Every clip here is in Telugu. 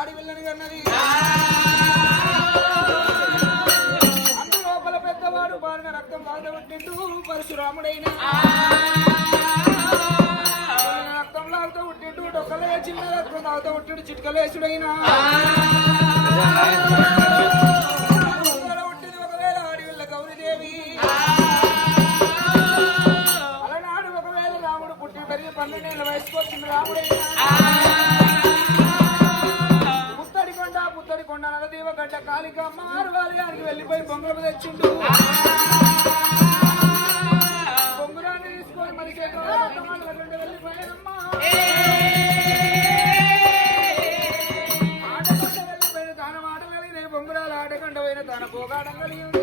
పాడి వెళ్ళని కన్నది అన్న లోపల పెద్దవాడు బాగా రక్తం బాధపట్టిండు పరశురాముడైన రక్తం లాగుతూ ఉట్టిండు డొక్కలే చిన్న రక్తం తాగుతూ ఉట్టిడు చిట్కలేసుడైనా పన్నెండు వయసుకొచ్చింది రాముడైనా. గడ్డ కాలిక మారు వాళ్ళ గారికి వెళ్ళిపోయి బొంగులు తెచ్చిండు. బొంగురాన్ని తీసుకొని మనకి వెళ్ళిపోయారమ్మా ఆటకంట వెళ్ళిపోయిన తన మాట కలిగిన బొంగురాలు ఆటకంట పోయిన తన పోగాడం కలిగింది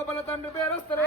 లోపల తండ్రి పేరొస్తారు.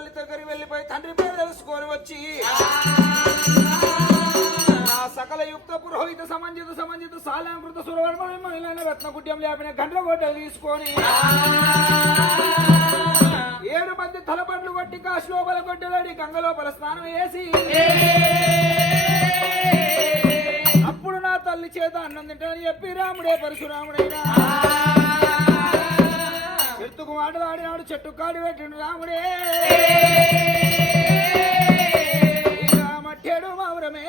తల్లి దగ్గరికి వెళ్ళిపోయి తండ్రి పేరు తెలుసుకొని వచ్చి సకల యుక్త పురోహిత సమంజిత సమంజిత సాలంకృత సురవర్మైన రత్నగుడ్డం లేపిన గండ్ర గొడ్డలు తీసుకొని ఏడు మంది తలపండ్లు కొట్టి కాశీ లోపల గొడ్డలాడి గంగ లోపల స్నానం వేసి అప్పుడు నా తల్లి చేత అన్నం తింటానని చెప్పి రాముడే పరశురాముడైనా చెట్టుకు మాట వాడినాడు చెట్టు కాడు పెట్టిండు రాముడే రామట్టేడు మౌరమే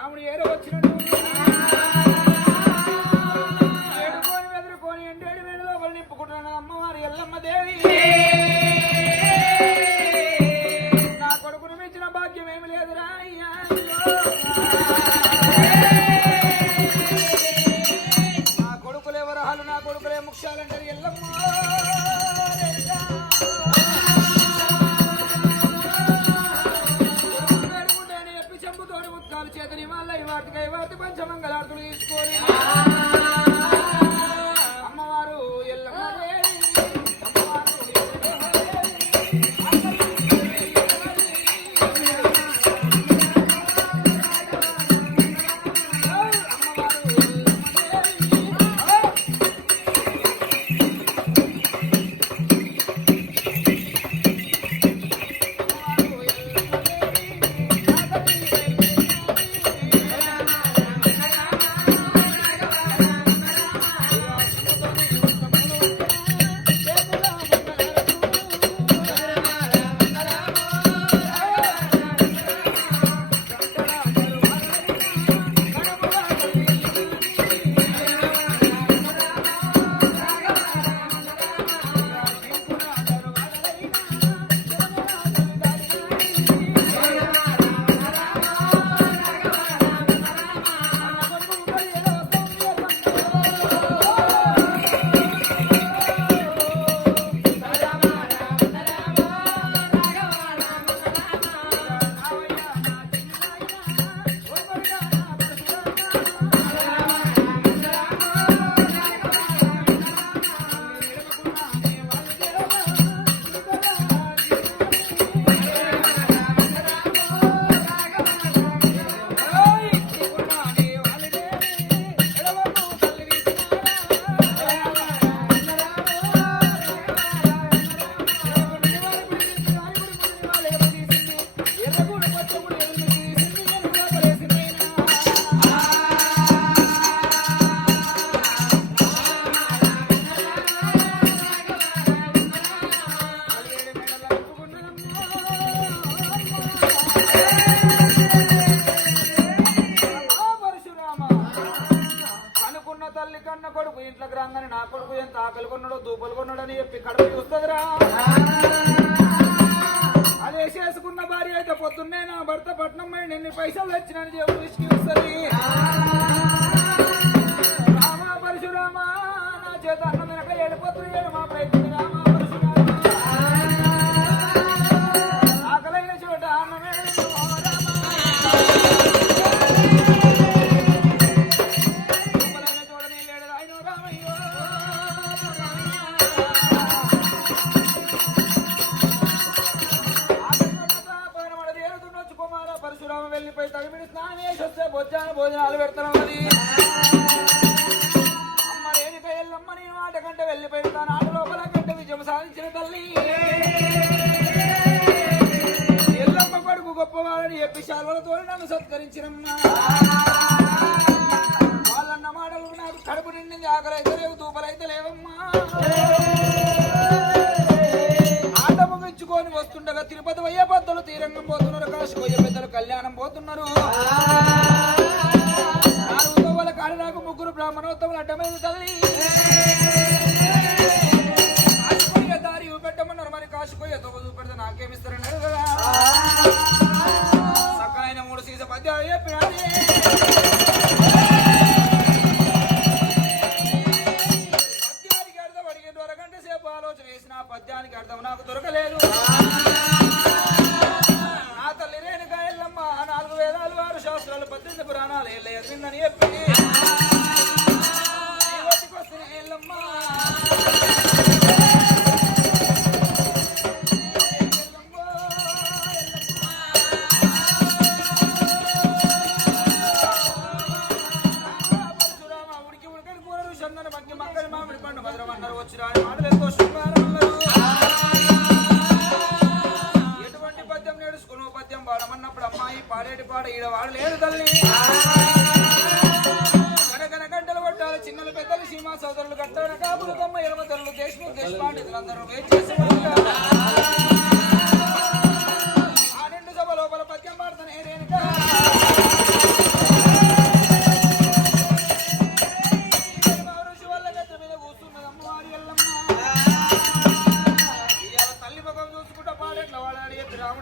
రాముడు ఏరో వచ్చినట్టు పోతున్నారు కాశీపోయే పెద్దలు కళ్యాణం పోతున్నారు.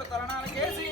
తలనాలకేసి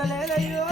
వెళ్ళలేదయ్యో